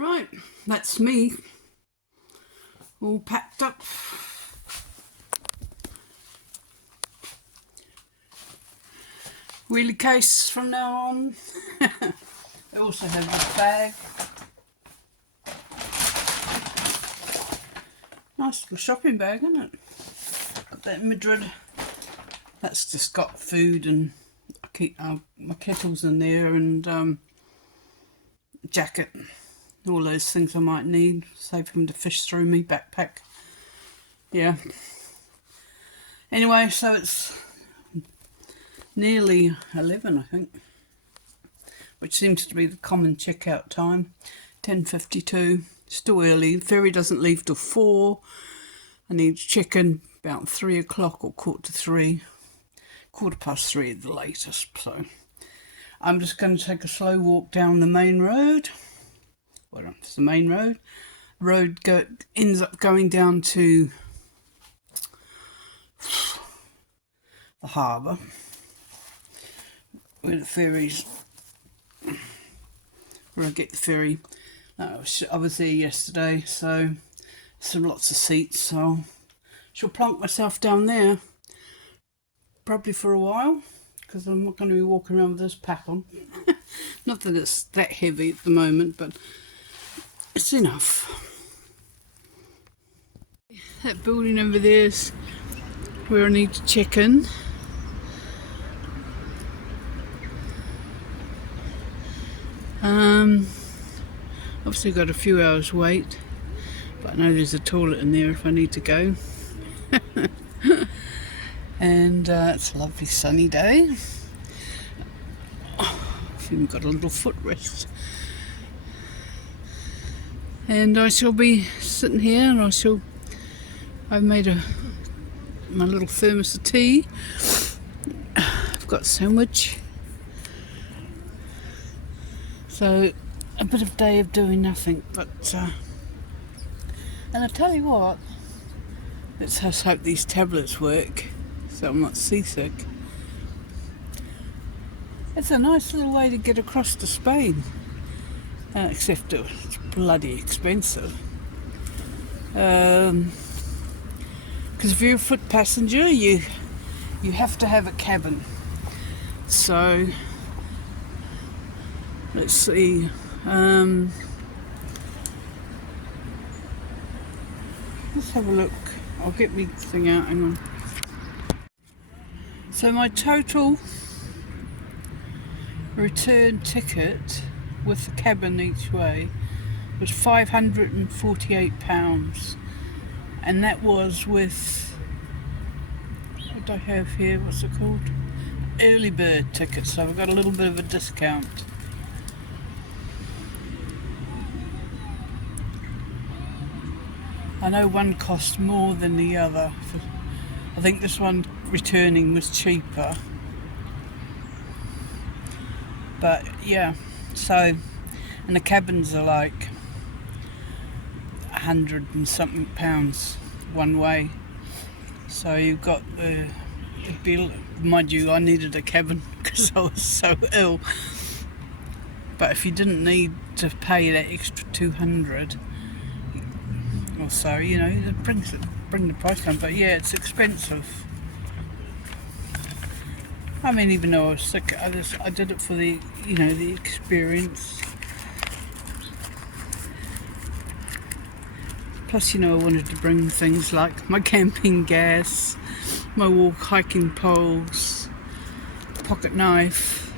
Right, that's me, all packed up. Wheelie case from now on. I also have this bag. Nice little shopping bag, isn't it? Got that in Madrid. That's just got food, and I keep my kettles in there, and jacket, all those things I might need, save him to fish through me backpack. Yeah. Anyway, so it's nearly 11, I think, which seems to be the common checkout time. 10:52. Still early. The ferry doesn't leave till 4. I need to check in about 3 o'clock or 2:45. 3:15 at the latest. So I'm just going to take a slow walk down the main road. Well, it's the main road. Ends up going down to the harbour, where the ferries, where I get the ferry. I was there yesterday, so lots of seats, so shall plonk myself down there, probably for a while, because I'm not going to be walking around with this pack on. Not that it's that heavy at the moment, but it's enough. That building over there is where I need to check in. Obviously got a few hours wait, but I know there's a toilet in there if I need to go. And it's a lovely sunny day. I've even got a little footrest. And I shall be sitting here, and I've made my little thermos of tea. I've got a sandwich. So a bit of day of doing nothing, but and I tell you what, let's just hope these tablets work so I'm not seasick. It's a nice little way to get across to Spain, except it's bloody expensive. Because if you're a foot passenger, you have to have a cabin. So let's see. Let's have a look. I'll get my thing out. Hang on. So my total return ticket with the cabin each way was £548, and that was with, what do I have here? What's it called? Early bird tickets. So I've got a little bit of a discount. I know one cost more than the other. I think this one returning was cheaper. But yeah, so, and the cabins are like £100 and something one way. So you've got the bill. Mind you, I needed a cabin because I was so ill. But if you didn't need to pay that extra 200 or so, you know, it bring the price down. But yeah, it's expensive. I mean, even though I was sick, I did it for the, you know, the experience. Plus, you know, I wanted to bring things like my camping gas, my hiking poles, pocket knife.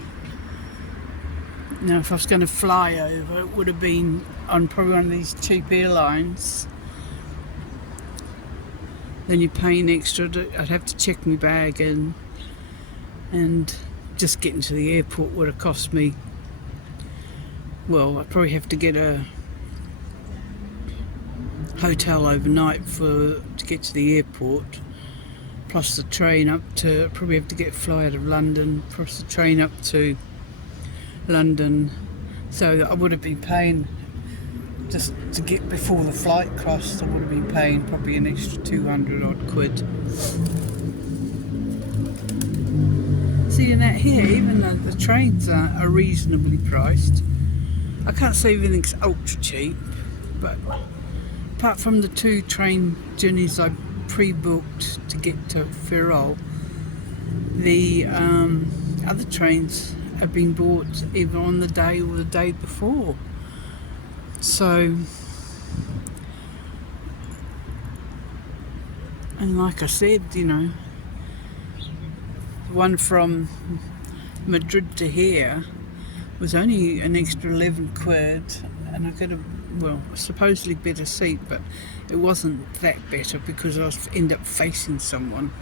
You know, if I was going to fly over, it would have been on probably one of these cheap airlines. Then you're paying extra. I'd have to check my bag in, and just getting to the airport would have cost me, well, I'd probably have to get a hotel overnight to get to the airport, plus the train up to, probably have to get a fly out of London, plus the train up to London. So I would have been paying, just to get before the flight cost, I would have been paying probably an extra 200 odd quid. Seeing that here, even though the trains are reasonably priced, I can't say everything's ultra cheap, but apart from the 2 train journeys I pre-booked to get to Ferrol, the other trains have been bought either on the day or the day before. So, and like I said, you know, the one from Madrid to here was only an extra 11 quid, and I got a, well, supposedly better seat, but it wasn't that better because I end up facing someone,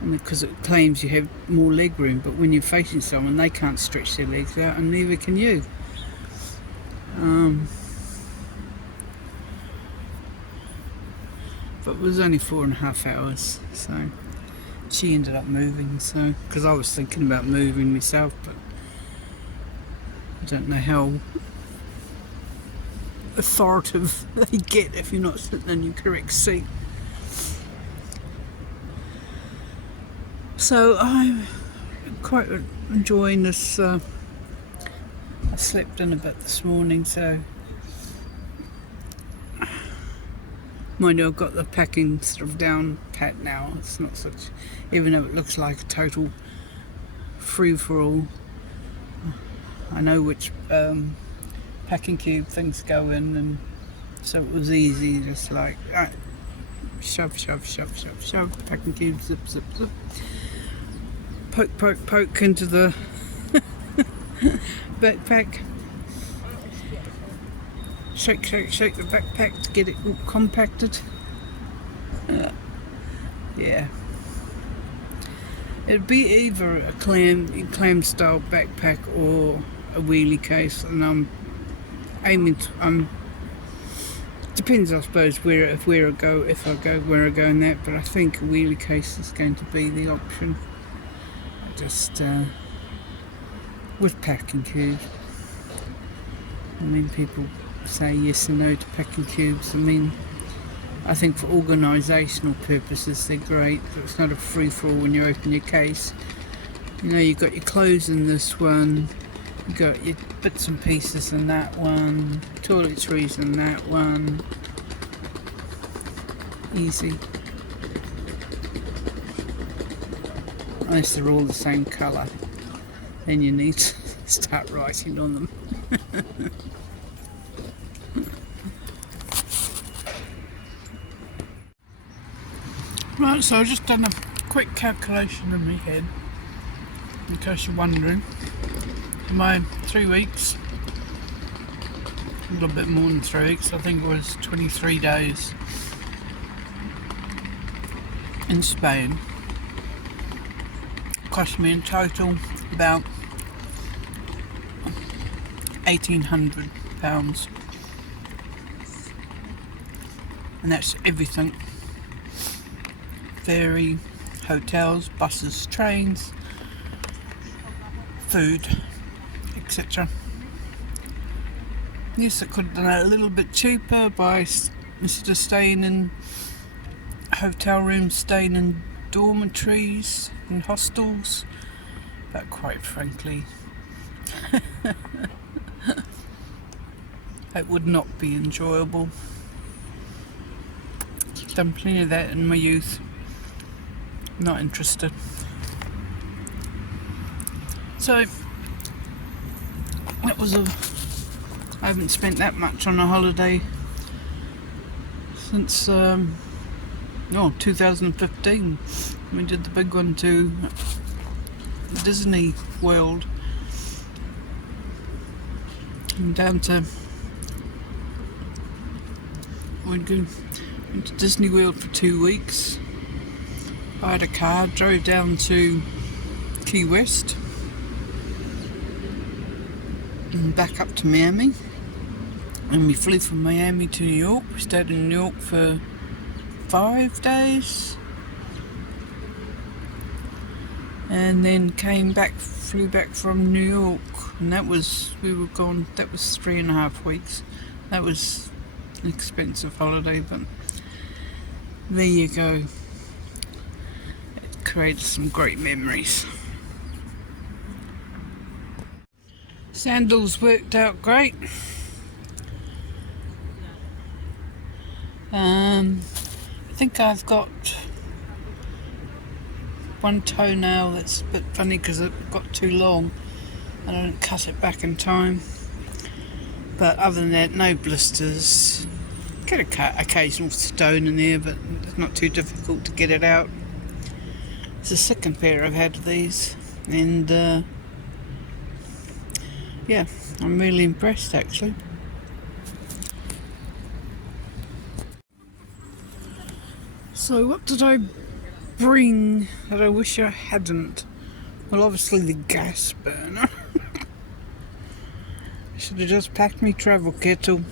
and because it claims you have more leg room, but when you're facing someone they can't stretch their legs out, and neither can you. But it was only 4.5 hours, so she ended up moving, so because I was thinking about moving myself, but I don't know how authoritative they get if you're not sitting in your correct seat. So I'm quite enjoying this. I slept in a bit this morning, so mind you, I've got the packing sort of down pat now. It's not such, even though it looks like a total free-for-all, I know which packing cube things go in, and so it was easy, just like shove, shove, shove, shove, shove, packing cube, zip, zip, zip, poke, poke, poke into the backpack, shake, shake, shake the backpack to get it all compacted. Yeah, it'd be either a clam style backpack or a wheelie case, and I'm aiming to, depends I suppose where I go in that, but I think a wheelie case is going to be the option. Just with packing cubes, I mean, people say yes and no to packing cubes. I mean, I think for organisational purposes they're great, but it's not a free-for-all when you open your case. You know, you've got your clothes in this one, you've got your bits and pieces in that one, toiletries in that one. Easy. Unless they're all the same colour, then you need to start writing on them. Right, so I've just done a quick calculation in my head, in case you're wondering. For my 3 weeks, a little bit more than 3 weeks, I think it was 23 days in Spain, cost me in total about £1,800, and that's everything: ferry, hotels, buses, trains, food, etc. Yes, I could have done it a little bit cheaper by, instead of staying in hotel rooms, staying in dormitories and hostels, but quite frankly it would not be enjoyable. I've done plenty of that in my youth. Not interested. So that was I haven't spent that much on a holiday since 2015. We did the big one to Disney World, and down to, went to Disney World for 2 weeks. I had a car, drove down to Key West and back up to Miami, and we flew from Miami to New York. We stayed in New York for 5 days, and then flew back from New York, and we were gone, that was 3.5 weeks. That was an expensive holiday, but there you go. It created some great memories. Sandals worked out great. I think I've got one toenail that's a bit funny because it got too long and I didn't cut it back in time. But other than that, no blisters. Get a occasional stone in there, but it's not too difficult to get it out. It's the second pair I've had of these, and yeah, I'm really impressed actually. So what did I bring that I wish I hadn't? Well, obviously the gas burner. I should have just packed my travel kettle.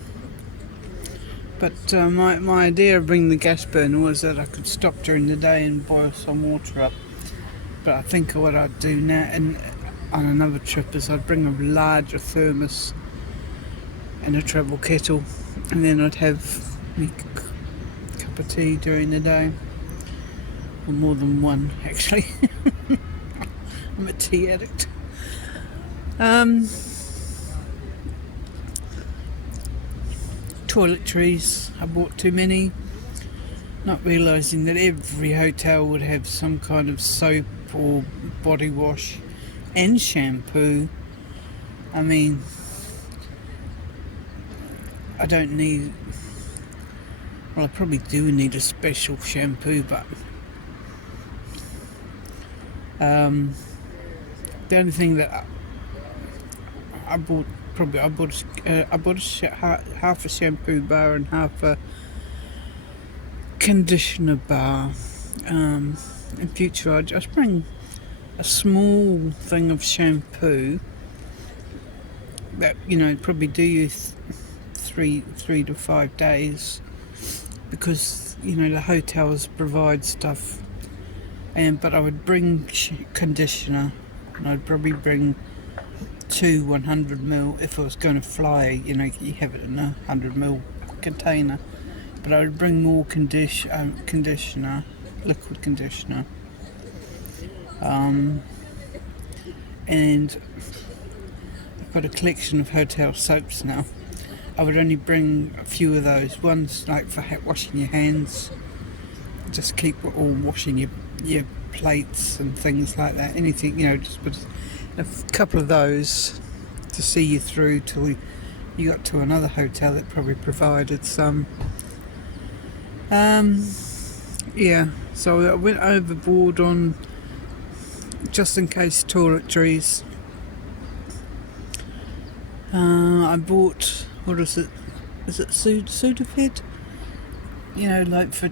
But my idea of bringing the gas burner was that I could stop during the day and boil some water up. But I think what I'd do now and on another trip is I'd bring a larger thermos and a travel kettle, and then I'd have me cup of tea during the day. Or more than one, actually. I'm a tea addict. Toiletries, I bought too many, not realising that every hotel would have some kind of soap or body wash and shampoo. I mean, I don't need, well, I probably do need a special shampoo, but the only thing that I bought half a shampoo bar and half a conditioner bar. In future I'd just bring a small thing of shampoo that, you know, probably do you 3 to 5 days, because, you know, the hotels provide stuff. But I would bring conditioner, and I'd probably bring 2 100ml if I was going to fly. You know, you have it in a 100ml container, but I would bring more conditioner, liquid conditioner, and I've got a collection of hotel soaps now. I would only bring a few of those. One's like for washing your hands, just keep it all washing your plates and things like that. Anything, you know, just put a couple of those to see you through till you got to another hotel that probably provided some. Yeah, so I went overboard on just in case toiletries. I bought, what is it Sudafed? You know, like for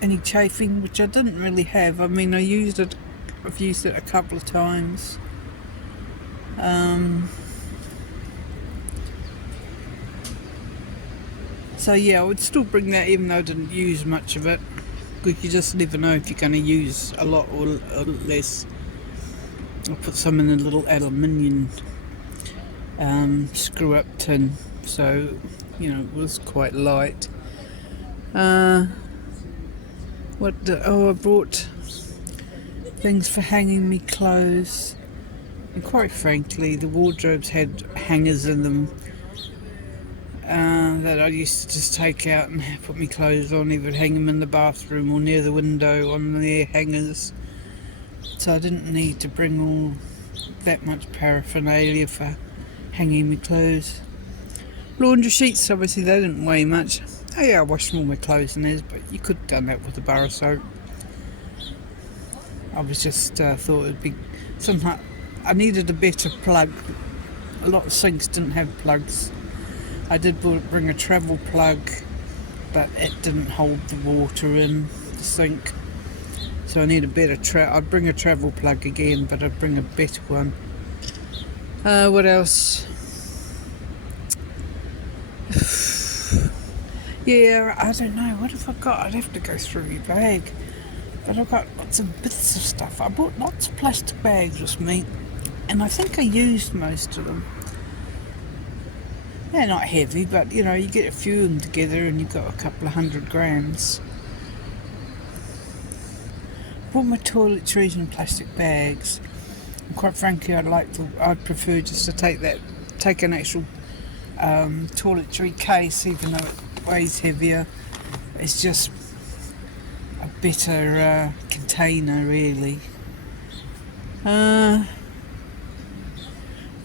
any chafing, which I didn't really have. I mean, I've used it a couple of times. So yeah, I would still bring that even though I didn't use much of it, because you just never know if you're going to use a lot or less. I put some in a little aluminium screw up tin, so, you know, it was quite light. I brought things for hanging me clothes, and quite frankly the wardrobes had hangers in them that I used to just take out and put my clothes on, either hang them in the bathroom or near the window on their hangers, so I didn't need to bring all that much paraphernalia for hanging my clothes. Laundry sheets, obviously they didn't weigh much. Oh yeah, I washed all my clothes in theirs, but you could have done that with a bar of soap. I was just thought it'd be somehow. I needed a better plug. A lot of sinks didn't have plugs. I did bring a travel plug, but it didn't hold the water in the sink. So I need a better I'd bring a travel plug again, but I'd bring a better one. What else? Yeah, I don't know. What have I got? I'd have to go through your bag. But I've got lots of bits of stuff. I bought lots of plastic bags with me, and I think I used most of them. They're not heavy, but, you know, you get a few of them together and you've got a couple of 100 grams. Bought my toiletries in plastic bags. And quite frankly, I'd prefer just to take that take an actual toiletry case, even though it weighs heavier. It's just a better container, really. I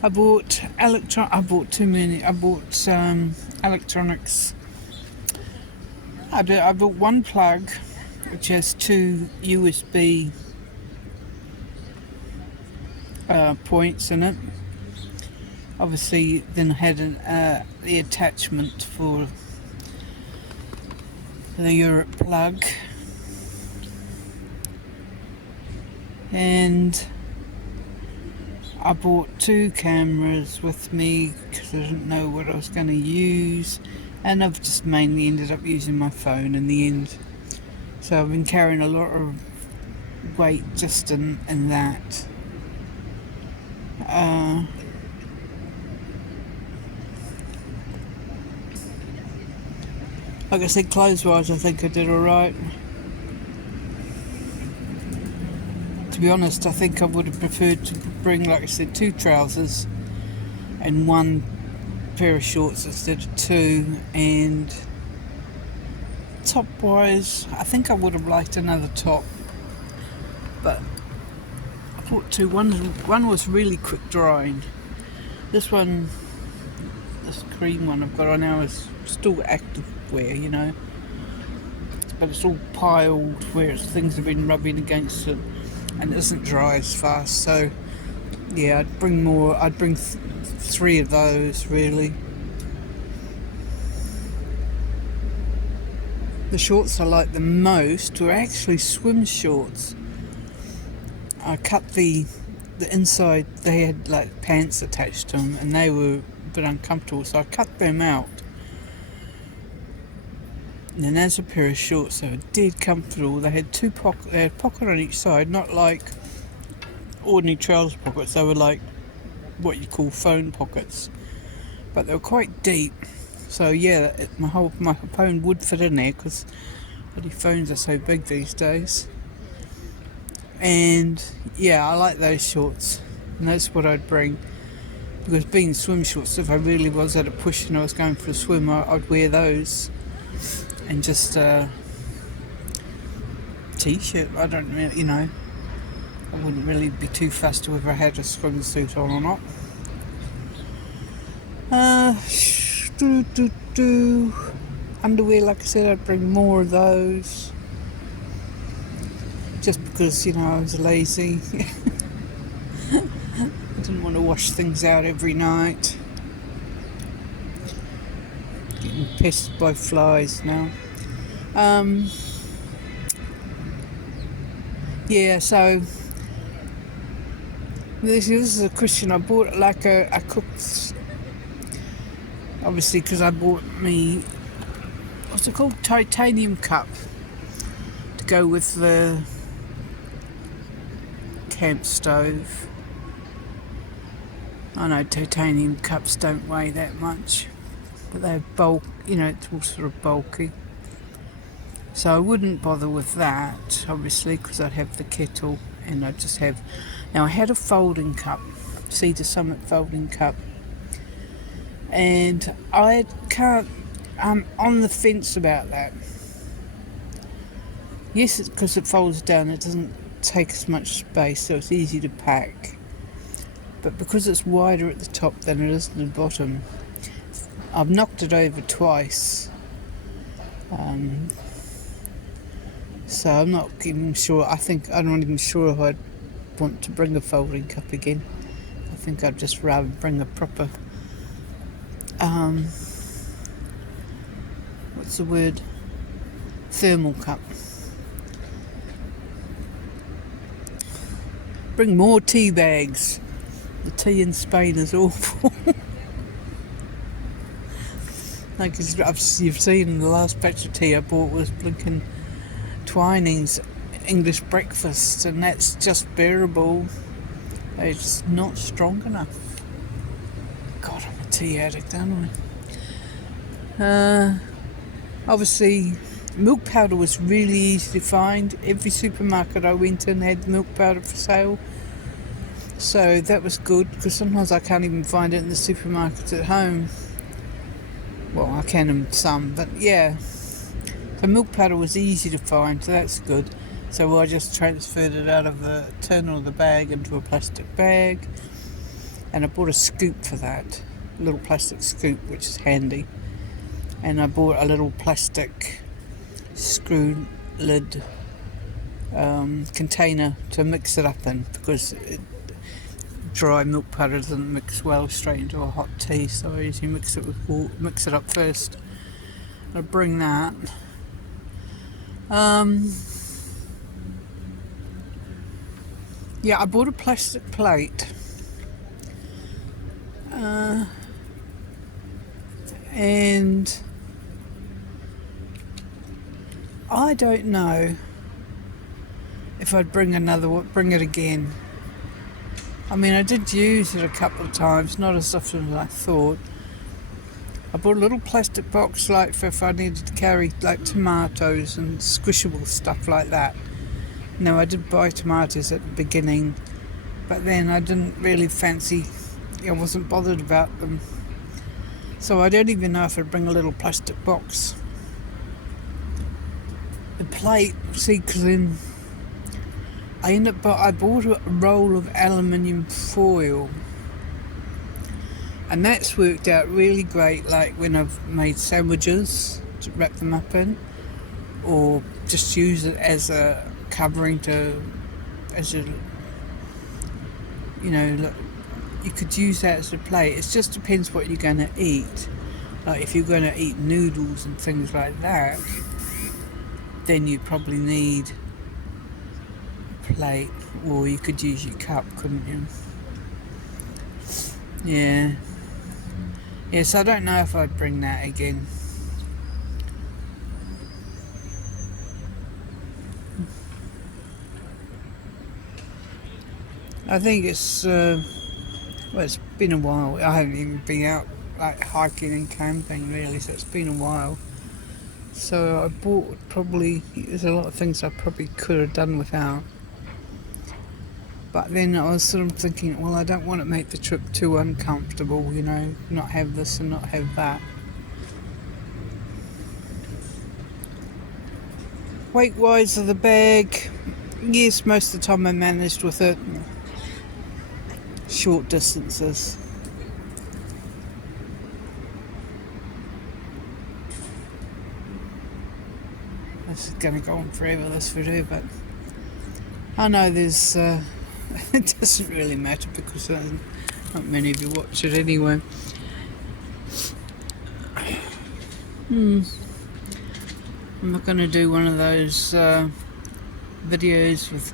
bought electronics. I bought one plug which has two USB points in it. Obviously, then I had the attachment for the Europe plug, and I bought two cameras with me because I didn't know what I was going to use, and I've just mainly ended up using my phone in the end. So I've been carrying a lot of weight just in that. Like I said, clothes-wise, I think I did alright. To be honest, I think I would have preferred to bring, like I said, two trousers and one pair of shorts instead of two, and top-wise, I think I would have liked another top, but I bought two. One was really quick drying. This cream one I've got on now is still active wear, you know, but it's all piled where things have been rubbing against it and it isn't dry as fast. So yeah, I'd bring more. I'd bring three of those, really. The shorts I like the most were actually swim shorts. I cut the inside, they had like pants attached to them and they were a bit uncomfortable, so I cut them out. And then there's a pair of shorts that were dead comfortable. They had they had a pocket on each side, not like ordinary trouser pockets. They were like what you call phone pockets, but they were quite deep. So yeah, my phone would fit in there because bloody phones are so big these days. And yeah, I like those shorts, and that's what I'd bring. Because being swim shorts, if I really was at a push and I was going for a swim, I'd wear those. And just a t-shirt. I don't really, you know, I wouldn't really be too fussed whether I had a swimsuit on or not. Underwear, like I said, I'd bring more of those. Just because, you know, I was lazy. I didn't want to wash things out every night. Getting pestered by flies now. Yeah, so this is a question. I bought like a cook's, obviously, because I bought me, what's it called, titanium cup to go with the camp stove. I know titanium cups don't weigh that much, but they're bulk, you know, it's all sort of bulky. So I wouldn't bother with that, obviously, because I'd have the kettle and I'd just have... Now I had a folding cup, Cedar Summit folding cup, and I'm on the fence about that. Yes, it's because it folds down, it doesn't take as much space, so it's easy to pack. But because it's wider at the top than it is at the bottom, I've knocked it over twice. So I'm not even sure. I'm not even sure if I'd want to bring a folding cup again. I think I'd just rather bring a proper, what's the word? Thermal cup. Bring more tea bags. The tea in Spain is awful. Like you've seen, the last batch of tea I bought was blinking Twinings English breakfast, and that's just bearable. It's not strong enough. God, I'm a tea addict, aren't I? Obviously, milk powder was really easy to find. Every supermarket I went in had milk powder for sale. So that was good, because sometimes I can't even find it in the supermarkets at home. Well, I can in some, but yeah. So milk powder was easy to find, so that's good. So I just transferred it out of the tin or the bag into a plastic bag, and I bought a scoop for that, a little plastic scoop, which is handy. And I bought a little plastic screw lid container to mix it up in, because dry milk powder doesn't mix well straight into a hot tea, so I usually mix it with water, mix it up first. I'll bring that. Yeah, I bought a plastic plate, and I don't know if I'd bring it again. I mean, I did use it a couple of times, not as often as I thought. I bought a little plastic box, like for if I needed to carry like tomatoes and squishable stuff like that. Now, I did buy tomatoes at the beginning, but then I didn't really fancy, I wasn't bothered about them. So I don't even know if I'd bring a little plastic box. The plate, see, because then I bought a roll of aluminium foil, and that's worked out really great, like when I've made sandwiches to wrap them up in, or just use it as a covering you could use that as a plate. It just depends what you're going to eat. Like if you're going to eat noodles and things like that, then you probably need a plate, or you could use your cup, couldn't you? Yeah. Yes, I don't know if I'd bring that again. I think it's been a while. I haven't even been out like hiking and camping really, so it's been a while. So I bought there's a lot of things I probably could have done without. But then I was sort of thinking, well, I don't want to make the trip too uncomfortable, not have this and not have that. Weight-wise of the bag, yes, most of the time I managed with it. Short distances. This is going to go on forever, this video, but I know there's it doesn't really matter, because not many of you watch it anyway. I'm not going to do one of those videos with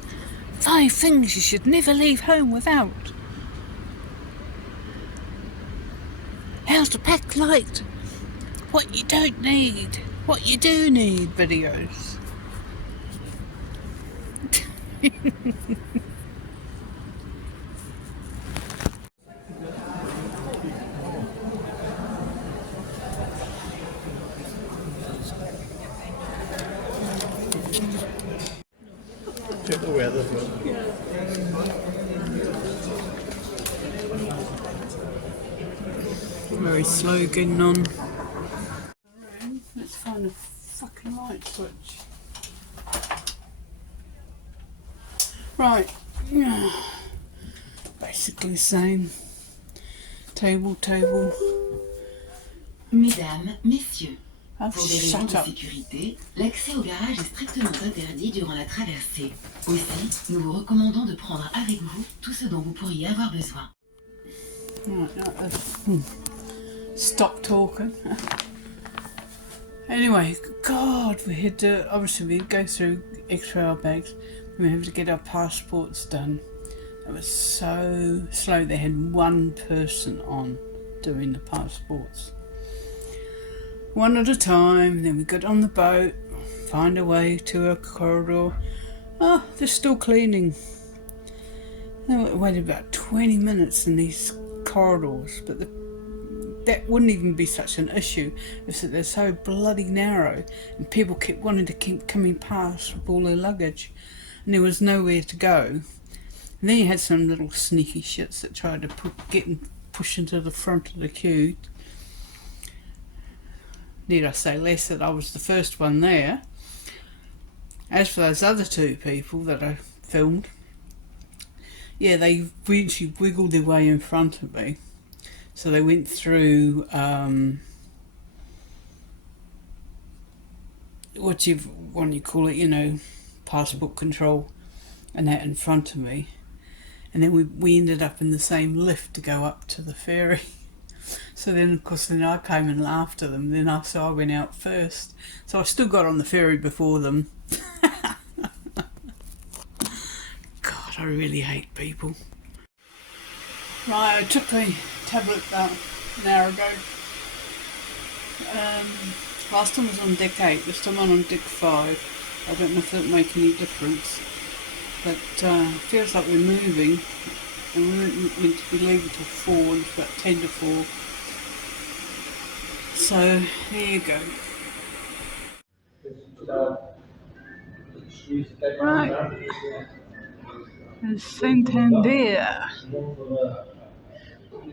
5 things you should never leave home without. How to pack light. What you don't need. What you do need videos. Check the weather. Very slow getting on. Let's find a fucking light switch. Right. Basically same. Table. Mesdames, messieurs, Oh, pour des raisons shut de up. sécurité, l'accès au garage est strictement interdit durant la traversée. Aussi, nous vous recommandons de prendre avec vous tout ce dont vous pourriez avoir besoin. Right, stop talking. Anyway, God, we had to, obviously we go through extra our bags, we have to get our passports done. It was so slow. They had one person on doing the passports, one at a time. Then we got on the boat, find a way to a corridor. Oh, they're still cleaning. We waited about 20 minutes in these corridors, but that wouldn't even be such an issue if they're so bloody narrow and people kept wanting to keep coming past with all their luggage, and there was nowhere to go. And then you had some little sneaky shits that tried to push into the front of the queue. Need I say less that I was the first one there. As for those other two people that I filmed, yeah, they eventually wiggled their way in front of me. So they went through what you call it, you know, passport control and that in front of me. And then we ended up in the same lift to go up to the ferry. So then, of course, then I came and laughed at them. So I went out first. So I still got on the ferry before them. God, I really hate people. Right, I took the tablet about an hour ago. Last time was on deck 8, this time I'm on deck 5. I don't know if that'll make any difference. But it feels like we're moving. And we weren't meant to be leaving till 4, and it's about 10 to 4. So, there you go. Right. There's Santander.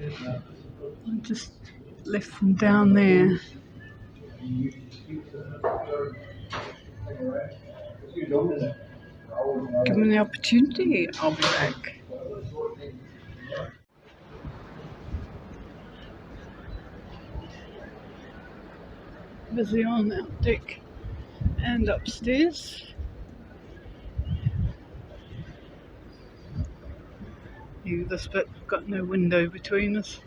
I just left from down there. Given the opportunity, I'll be back. Busy on out deck and upstairs. This bit, got no window between us.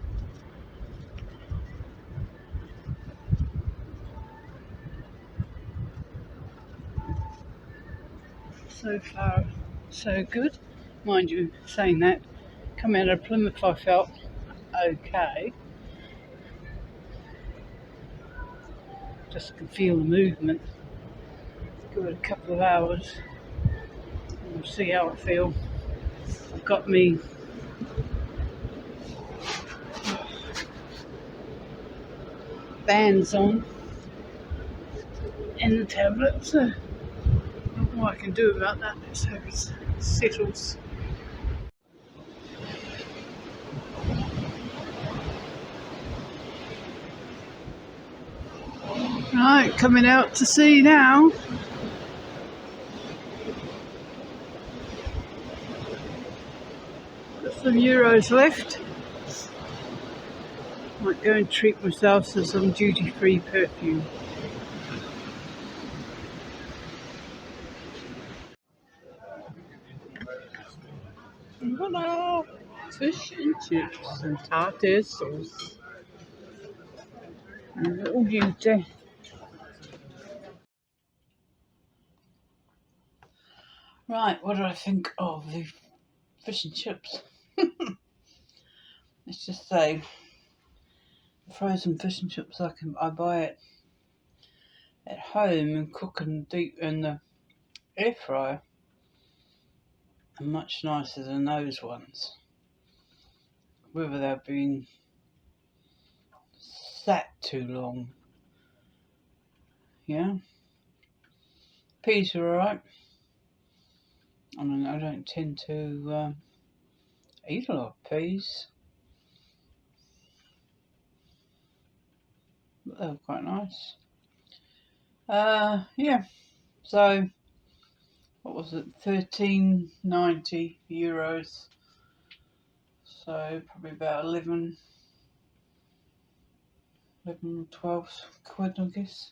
So far, so good. Mind you, saying that, come out of Plymouth I felt okay. Just can feel the movement. Give it a couple of hours and we'll see how I feel. I've got me bands on and the tablet, so not what I can do about that. Let's hope it settles. Right, coming out to sea now. Got some euros left. Might go and treat myself to some duty-free perfume. Voila! Fish and chips and tartar sauce. And a little beauty. Right, what do I think of the fish and chips? Let's just say, frozen fish and chips, I buy it at home and cook and deep in the air fryer are much nicer than those ones. Whether they've been sat too long. Yeah. Peas are alright. I mean, I don't tend to eat a lot of peas, but they're quite nice. Yeah. So, what was it? €13.90. So probably about 11, 12 quid, I guess.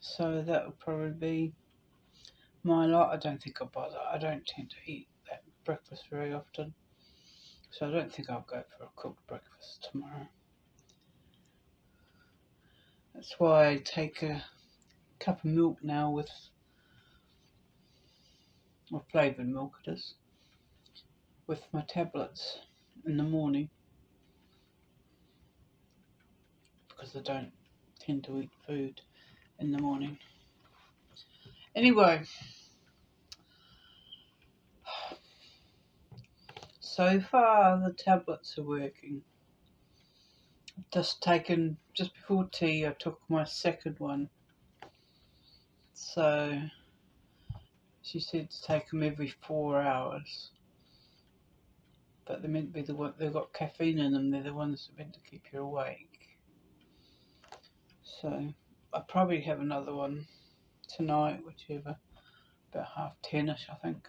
So that would probably be my lot. I don't think I'll bother. I don't tend to eat that breakfast very often. So I don't think I'll go for a cooked breakfast tomorrow. That's why I take a cup of milk now with flavoured milk it is, with my tablets in the morning, because I don't tend to eat food in the morning. Anyway, so far the tablets are working. Just before tea I took my second one, So she said to take them every 4 hours. But they're meant to be the one, they've got caffeine in them, they're the ones that are meant to keep you awake. So I'll probably have another one tonight, whichever, about 10:30ish, I think.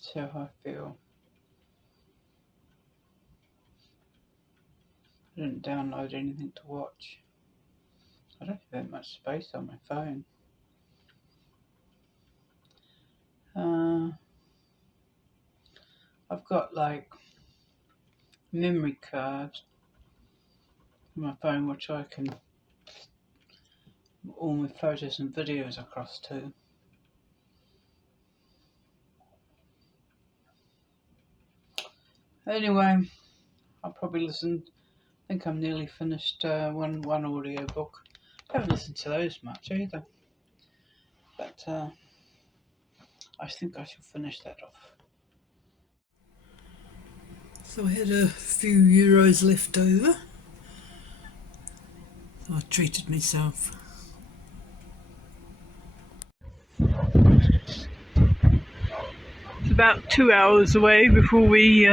See how I feel. I didn't download anything to watch. I don't have that much space on my phone. I've got like memory cards on my phone which I can all my photos and videos across to. Anyway, I'll probably listen. I think I'm nearly finished one audio book. I haven't listened to those much either, but I think I shall finish that off. So I had a few euros left over. I treated myself. It's about 2 hours away before we